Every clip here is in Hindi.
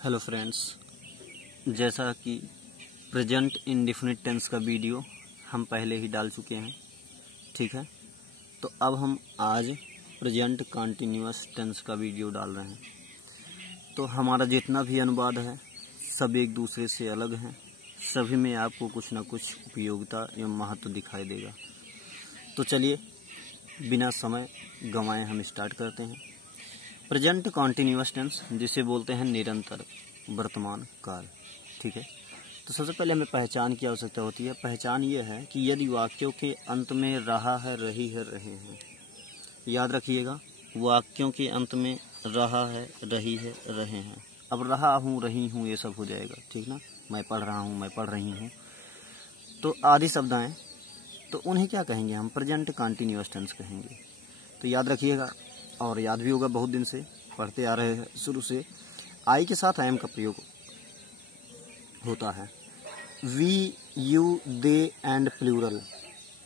हेलो फ्रेंड्स, जैसा कि प्रेजेंट इंडेफिनिट टेंस का वीडियो हम पहले ही डाल चुके हैं, ठीक है। तो अब हम आज प्रेजेंट कंटिन्यूअस टेंस का वीडियो डाल रहे हैं। तो हमारा जितना भी अनुवाद है सब एक दूसरे से अलग हैं, सभी में आपको कुछ ना कुछ उपयोगिता एवं महत्व दिखाई देगा। तो चलिए बिना समय गंवाए हम स्टार्ट करते हैं। प्रेजेंट कॉन्टिन्यूअस टेंस जिसे बोलते हैं निरंतर वर्तमान काल, ठीक है। तो सबसे पहले हमें पहचान की आवश्यकता होती है। पहचान ये है कि यदि वाक्यों के अंत में रहा है, रही है, रहे हैं, याद रखिएगा, वाक्यों के अंत में रहा है, रही है, रहे हैं। अब रहा हूँ, रही हूँ, ये सब हो जाएगा, ठीक ना। मैं पढ़ रहा हूँ, मैं पढ़ रही हूँ, तो आदि शब्द आए तो उन्हें क्या कहेंगे हम? प्रेजेंट कॉन्टिन्यूअस टेंस कहेंगे। तो याद रखिएगा, और याद भी होगा, बहुत दिन से पढ़ते आ रहे हैं शुरू से। आई के साथ एम का प्रयोग होता है। We, you, they and plural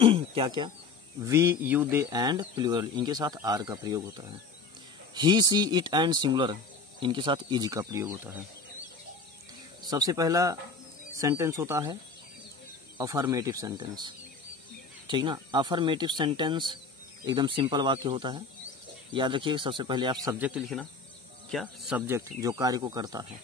क्या क्या? We, you, they and plural, इनके साथ आर का प्रयोग होता है। He, she, it and singular, इनके साथ इज का प्रयोग होता है। सबसे पहला सेंटेंस होता है अफर्मेटिव सेंटेंस, ठीक ना। अफर्मेटिव सेंटेंस एकदम सिंपल वाक्य होता है। याद रखिए, सबसे पहले आप सब्जेक्ट लिखना। क्या? सब्जेक्ट, जो कार्य को करता है।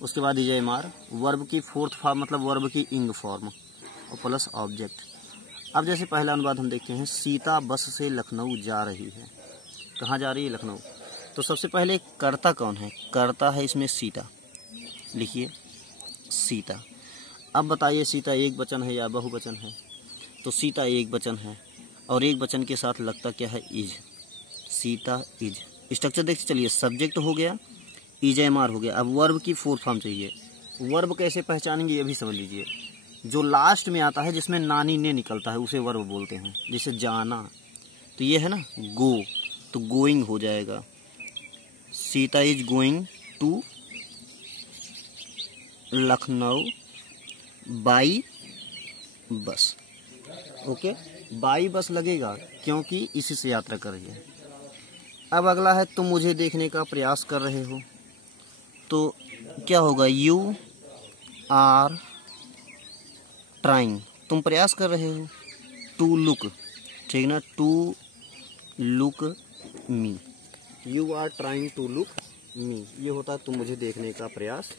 उसके बाद इजेमार, वर्ब की फोर्थ फॉर्म, मतलब वर्ब की इंग फॉर्म, और प्लस ऑब्जेक्ट। अब जैसे पहला अनुवाद हम देखते हैं, सीता बस से लखनऊ जा रही है। कहाँ जा रही है? लखनऊ। तो सबसे पहले कर्ता कौन है? कर्ता है इसमें सीता, लिखिए सीता। अब बताइए, सीता एक वचन है या बहुवचन है? तो सीता एक वचन है, और एक वचन के साथ लगता क्या है? इज। सीता इज। स्ट्रक्चर देखते चलिए, सब्जेक्ट हो गया, इजेमार हो गया। अब वर्ब की फोर्थ फॉर्म चाहिए। वर्ब कैसे पहचानेंगे ये भी समझ लीजिए। जो लास्ट में आता है, जिसमें नानी ने निकलता है, उसे वर्ब बोलते हैं। जैसे जाना, तो ये है ना गो, तो गोइंग हो जाएगा। Sita is going to Lucknow by bus. Okay, by bus लगेगा क्योंकि इसी से यात्रा कर रही है। अब अगला है, तुम मुझे देखने का प्रयास कर रहे हो। तो क्या होगा? यू आर ट्राइंग, तुम प्रयास कर रहे हो। टू लुक, ठीक ना, to look me. You are trying to look me, ये होता है तुम मुझे देखने का प्रयास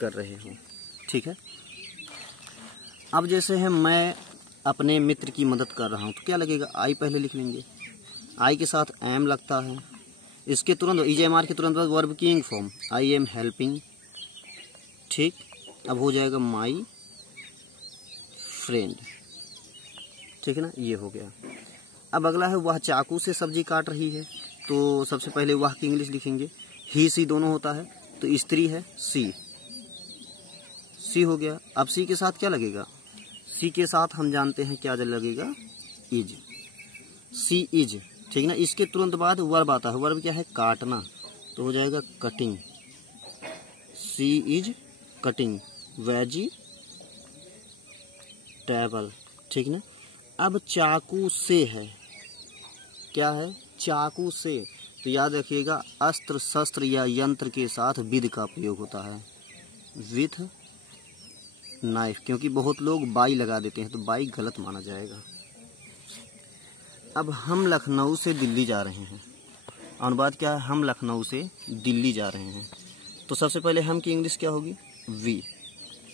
कर रहे हो, ठीक है। अब जैसे है, मैं अपने मित्र की मदद कर रहा हूँ, तो क्या लगेगा? आई पहले लिख लेंगे। आई के साथ एम लगता है। इसके तुरंत इजेमार के तुरंत बाद वर्ब की इंग फॉर्म, आई एम हेल्पिंग, ठीक। अब हो जाएगा माई फ्रेंड, ठीक है ना, ये हो गया। अब अगला है, वह चाकू से सब्जी काट रही है। तो सबसे पहले वह की इंग्लिश लिखेंगे। ही सी दोनों होता है, तो स्त्री है, सी, सी हो गया। अब सी के साथ क्या लगेगा? सी के साथ हम जानते हैं क्या लगेगा? इज। सी इज, ठीक ना। इसके तुरंत बाद वर्ब आता है। वर्ब क्या है? काटना, तो हो जाएगा cutting. She is cutting vegetable, ठीक ना। अब चाकू से है, क्या है? चाकू से। तो याद रखिएगा, अस्त्र शस्त्र या यंत्र के साथ विद का प्रयोग होता है, विथ नाइफ, क्योंकि बहुत लोग बाई लगा देते हैं, तो बाई गलत माना जाएगा। अब हम लखनऊ से दिल्ली जा रहे हैं। अनुवाद क्या है? हम लखनऊ से दिल्ली जा रहे हैं। तो सबसे पहले हम की इंग्लिश क्या होगी? वी,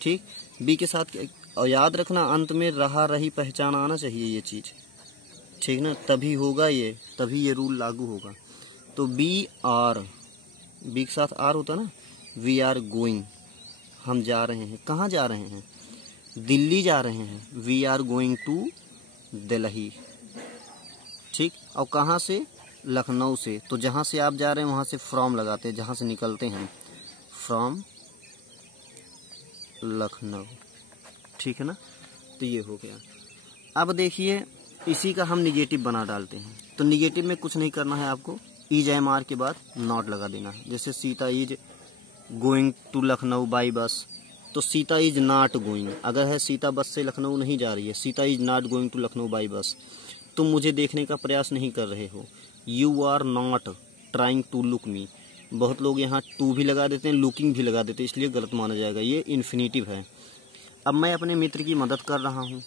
ठीक। बी के साथ, और याद रखना अंत में रहा रही पहचान आना चाहिए, ये चीज, ठीक ना, तभी होगा ये, तभी ये रूल लागू होगा। तो बी आर, बी के साथ आर होता ना। वी आर गोइंग, हम जा रहे हैं। कहाँ जा रहे हैं? दिल्ली जा रहे हैं। We are going to Delhi, ठीक। और कहाँ से? लखनऊ से। तो जहाँ से आप जा रहे हैं वहाँ से फ्रॉम लगाते हैं, जहाँ से निकलते हैं, फ्रॉम लखनऊ, ठीक है ना। तो ये हो गया। अब देखिए, इसी का हम निगेटिव बना डालते हैं। तो निगेटिव में कुछ नहीं करना है आपको, इज एम आर के बाद नॉट लगा देना है। जैसे Sita is going to Lucknow by bus, तो सीता इज नॉट गोइंग, अगर है सीता बस से लखनऊ नहीं जा रही है, Sita is not going to Lucknow by bus. तुम मुझे देखने का प्रयास नहीं कर रहे हो। You are not trying to look me, बहुत लोग यहाँ टू भी लगा देते हैं, लुकिंग भी लगा देते हैं, इसलिए गलत माना जाएगा। ये इन्फिनिटिव है। अब मैं अपने मित्र की मदद कर रहा हूँ,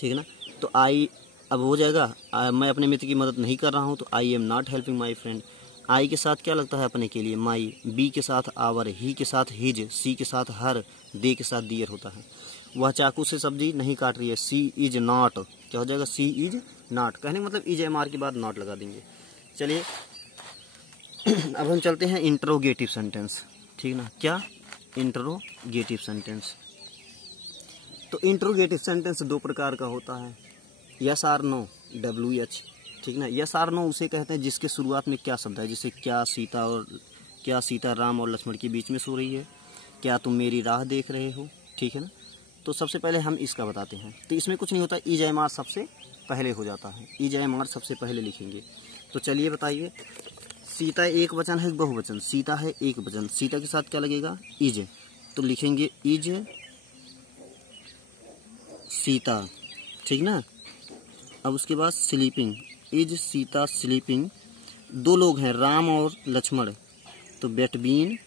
ठीक है ना, तो आई अब हो जाएगा मैं अपने मित्र की मदद नहीं कर रहा हूँ तो I am not helping my friend. I के साथ क्या लगता है अपने के लिए माई, बी के साथ आवर, ही के साथ हिज, सी के साथ हर, दे के साथ दियर होता है। वह चाकू से सब्जी नहीं काट रही है। सी इज नॉट, क्या हो जाएगा, सी इज नॉट। कहने का मतलब इज एम आर के बाद नॉट लगा देंगे। चलिए अब हम चलते हैं इंट्रोगेटिव सेंटेंस, ठीक ना। क्या, इंट्रोगेटिव सेंटेंस। तो इंट्रोगेटिव सेंटेंस दो प्रकार का होता है, यस आर नो, WH, ठीक ना। यस आर नो उसे कहते हैं जिसके शुरुआत में क्या शब्द है, जैसे क्या सीता राम और लक्ष्मण के बीच में सो रही है, क्या तुम मेरी राह देख रहे हो, ठीक है ना। तो सबसे पहले हम इसका बताते हैं। तो इसमें कुछ नहीं होता, इज एम आर सबसे पहले हो जाता है, इज एम आर सबसे पहले लिखेंगे। तो चलिए बताइए, सीता एक वचन है बहुवचन, सीता है एक वचन, सीता के साथ क्या लगेगा, इज, तो लिखेंगे इज सीता, ठीक ना। अब उसके बाद स्लीपिंग, इज सीता स्लीपिंग। दो लोग हैं राम और लक्ष्मण, तो between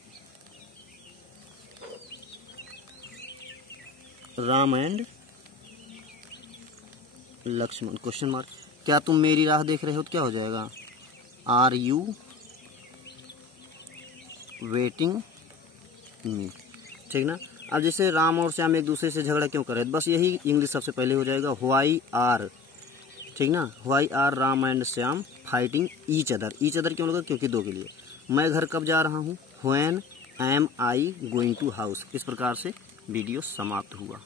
Ram and Lakshman, question mark. क्या तुम मेरी राह देख रहे हो, तो क्या हो जाएगा, आर यू वेटिंग मी, ठीक ना। अब जैसे राम और श्याम एक दूसरे से झगड़ा क्यों कर रहे हैं, बस यही इंग्लिश सबसे पहले हो जाएगा, व्हाई आर, ठीक ना, why are Ram and Shyam fighting each other. Each other क्यों लगा, क्योंकि दो के लिए। मैं घर कब जा रहा हूँ, when am I going to house. इस प्रकार से वीडियो समाप्त हुआ।